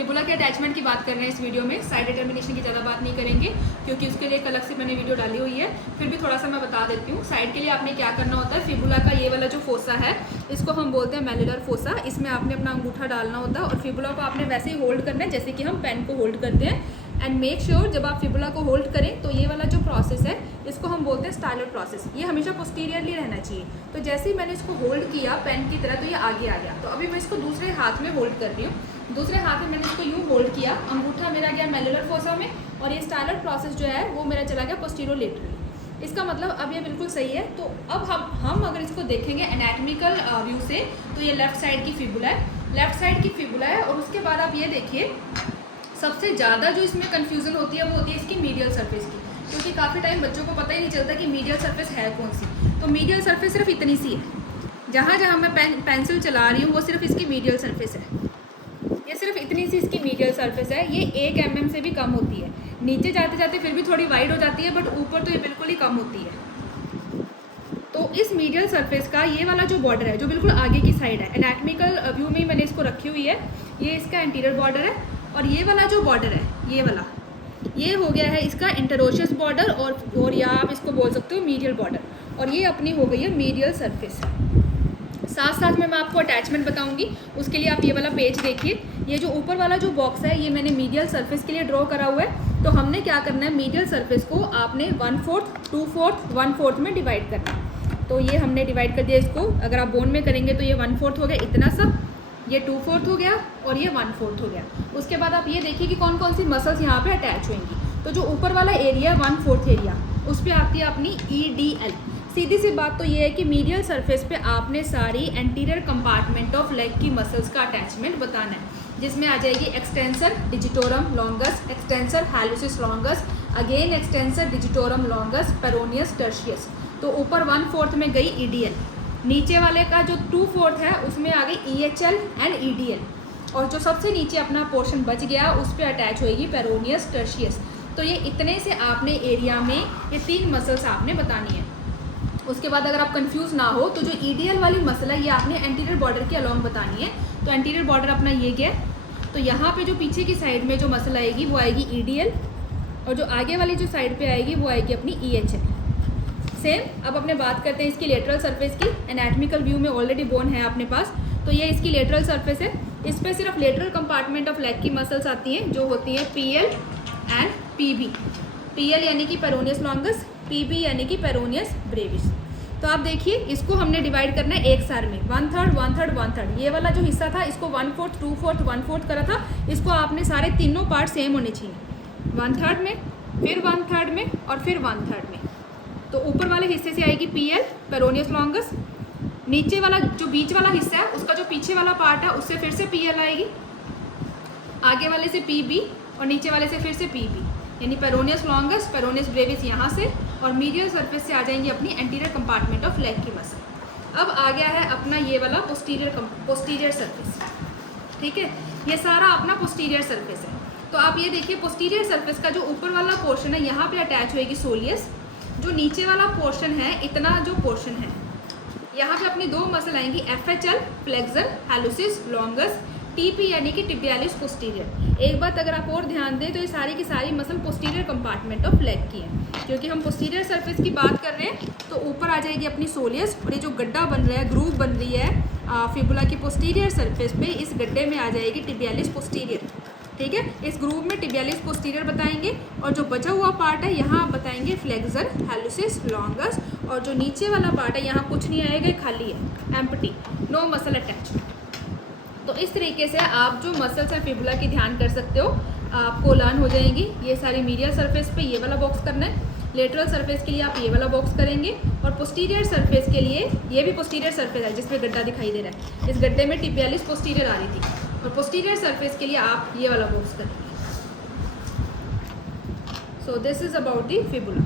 Fibula के attachment की बात कर रहे हैं इस वीडियो में। साइड डिटर्मिनेशन की ज़्यादा बात नहीं करेंगे क्योंकि उसके लिए एक अलग से मैंने वीडियो डाली हुई है। फिर भी थोड़ा सा मैं बता देती हूँ। साइड के लिए आपने क्या करना होता है, फिबुला का ये वाला जो फोसा है इसको हम बोलते हैं मैल्युलर फोसा। इसमें आपने अपना अंगूठा डालना होता है और फिबुला को आपने वैसे ही होल्ड करना है जैसे कि हम पेन को होल्ड करते हैं। एंड मेक श्योर जब आप फिबुला को होल्ड करें तो ये वाला जो प्रोसेस है इसको हम बोलते हैं स्टाइलर प्रोसेस। ये हमेशा पोस्टीरियरली रहना चाहिए। तो जैसे ही मैंने इसको होल्ड किया पेन की तरह तो ये आगे आ गया। तो अभी मैं इसको दूसरे हाथ में होल्ड कर रही हूँ। दूसरे हाथ में मैंने इसको यूँ होल्ड किया, अंगूठा मेरा गया मैल्युलर फोसा में और ये स्टाइलर प्रोसेस जो है वो मेरा चला गया पोस्टीरियोलेटरली। इसका मतलब अब ये बिल्कुल सही है। तो अब हम अगर इसको देखेंगे एनाटॉमिकल व्यू से तो ये लेफ्ट साइड की फिबुला है, लेफ्ट साइड की फिबुला है। और उसके बाद आप ये देखिए सबसे ज़्यादा जो इसमें कन्फ्यूज़न होती है वो होती है इसकी मीडियल सरफेस की, क्योंकि काफ़ी टाइम बच्चों को पता ही नहीं चलता कि मीडियल सरफेस है कौन सी। तो मीडियल सरफेस सिर्फ इतनी सी है, जहाँ जहाँ मैं पेंसिल चला रही हूँ वो सिर्फ इसकी मीडियल सरफेस है। ये सिर्फ इतनी सी इसकी मीडियल सरफेस है। ये 1 mm से भी कम होती है। नीचे जाते जाते फिर भी थोड़ी वाइड हो जाती है, बट ऊपर तो ये बिल्कुल ही कम होती है। तो इस मीडियल सरफेस का ये वाला जो बॉर्डर है जो बिल्कुल आगे की साइड है, एनाटॉमिकल व्यू में मैंने इसको रखी हुई है, ये इसका एंटीरियर बॉर्डर है। और ये वाला जो बॉर्डर है ये वाला, ये हो गया है इसका इंटरोशियस बॉर्डर और या आप इसको बोल सकते हो मीडियल बॉर्डर। और ये अपनी हो गई है मीडियल सरफेस। साथ साथ में मैं आपको अटैचमेंट बताऊंगी, उसके लिए आप ये वाला पेज देखिए। ये जो ऊपर वाला जो बॉक्स है ये मैंने मीडियल सरफेस के लिए ड्रॉ करा हुआ है। तो हमने क्या करना है, मीडियल सरफेस को आपने 1/4, 2/4, 1/4 में डिवाइड करना है। तो ये हमने डिवाइड कर दिया इसको। अगर आप बोन में करेंगे तो ये 1/4 हो गया इतना सा, ये 2/4 हो गया और ये 1/4 हो गया। उसके बाद आप ये देखिए कि कौन कौन सी मसल्स यहाँ पे अटैच होंगी। तो जो ऊपर वाला एरिया 1/4 एरिया उस पर आती है अपनी EDL। सीधी सी बात तो ये है कि मीडियल सरफेस पे आपने सारी एंटीरियर कंपार्टमेंट ऑफ लेग की मसल्स का अटैचमेंट बताना है, जिसमें आ जाएगी extensor digitorum longus, extensor hallucis longus, again extensor digitorum longus, peroneus tertius. तो ऊपर 1/4 में गई EDL, नीचे वाले का जो 2/4 है उसमें आ गई EHL एंड EDL, और जो सबसे नीचे अपना पोर्शन बच गया उस पर अटैच होएगी पेरोनियस टर्शियस। तो ये इतने से आपने एरिया में ये 3 मसल्स आपने बतानी है। उसके बाद अगर आप कंफ्यूज ना हो तो जो EDL वाली मसल है ये आपने एंटीरियर बॉर्डर के अलॉन्ग बतानी है। तो एंटीरियर बॉर्डर अपना ये गया। तो यहाँ पे जो पीछे की साइड में जो मसल आएगी वो आएगी EDL, और जो आगे वाली जो साइड पे आएगी वो आएगी अपनी EHL। सेम। अब अपने बात करते हैं इसकी लेटरल सरफेस की। एनाटॉमिकल व्यू में ऑलरेडी बोन है अपने पास, तो ये इसकी लेटरल सरफेस है। इस पर सिर्फ लेटरल कंपार्टमेंट ऑफ लेग की मसल्स आती हैं जो होती हैं PL एंड PB। PL यानी कि पेरोनियस लॉन्गस, PB यानी कि पेरोनियस ब्रेविस। तो आप देखिए इसको हमने डिवाइड करना है एक सार में, 1/3, 1/3, 1/3। ये वाला जो हिस्सा था इसको 1/4, 2/4, 1/4 करा था। इसको आपने सारे तीनों पार्ट सेम होने चाहिए, 1/3 में, फिर 1/3 में और फिर 1/3 में। तो ऊपर वाले हिस्से से आएगी PL पेरोनियस लॉन्गस, नीचे वाला जो बीच वाला हिस्सा है उसका जो पीछे वाला पार्ट है उससे फिर से PL आएगी, आगे वाले से PB और नीचे वाले से फिर से PB, यानी पेरोनियस लॉन्गस, पेरोनियस ब्रेविस यहाँ से, और मीडियल सरफेस से आ जाएंगी अपनी एंटीरियर कंपार्टमेंट ऑफ लेग की मसल। अब आ गया है अपना ये वाला पोस्टीरियर सरफेस। ठीक है, ये सारा अपना पोस्टीरियर सरफेस है। तो आप ये देखिए पोस्टीरियर सरफेस का जो ऊपर वाला पोर्शन है यहाँ पे अटैच होएगी सोलियस। जो नीचे वाला पोर्शन है, इतना जो पोर्शन है यहाँ पे अपनी 2 मसल आएंगी, FHL फ्लेक्सर हालुसिस लॉन्गस, TP यानी कि टिबियालिस पोस्टीरियर। एक बात अगर आप और ध्यान दें तो ये सारी की सारी muscle posterior compartment of leg की है। क्योंकि हम पोस्टीरियर सरफेस की बात कर रहे हैं तो ऊपर आ जाएगी अपनी सोलियस, और ये जो गड्ढा बन रहा है, ग्रूव बन रही है फिबुला की पोस्टीरियर सरफेस पे, इस गड्ढे में आ जाएगी टिबियालिस पोस्टीरियर। ठीक है, इस ग्रूव में टिबियालिस पोस्टीरियर बताएंगे, और जो बचा हुआ पार्ट है यहाँ आप बताएंगे फ्लेक्सर हालुसिस लॉन्गस, और जो नीचे वाला पार्ट है यहाँ कुछ नहीं आएगा, खाली है, एम्प्टी, नो मसल अटैचमेंट। तो इस तरीके से आप जो मसल्स हैं फिबुला की ध्यान कर सकते हो, आपको लर्न हो जाएंगी। ये सारी मीडियल सरफेस पे ये वाला बॉक्स करना है, लेटरल सरफेस के लिए आप ये वाला बॉक्स करेंगे, और पोस्टीरियर सरफेस के लिए ये भी पोस्टीरियर सरफेस है जिसमें गड्ढा दिखाई दे रहा है, इस गड्ढे में टिबियालिस पोस्टीरियर आ रही थी, और पोस्टीरियर सरफेस के लिए आप ये वाला बॉक्स करेंगे। So this is about the fibula.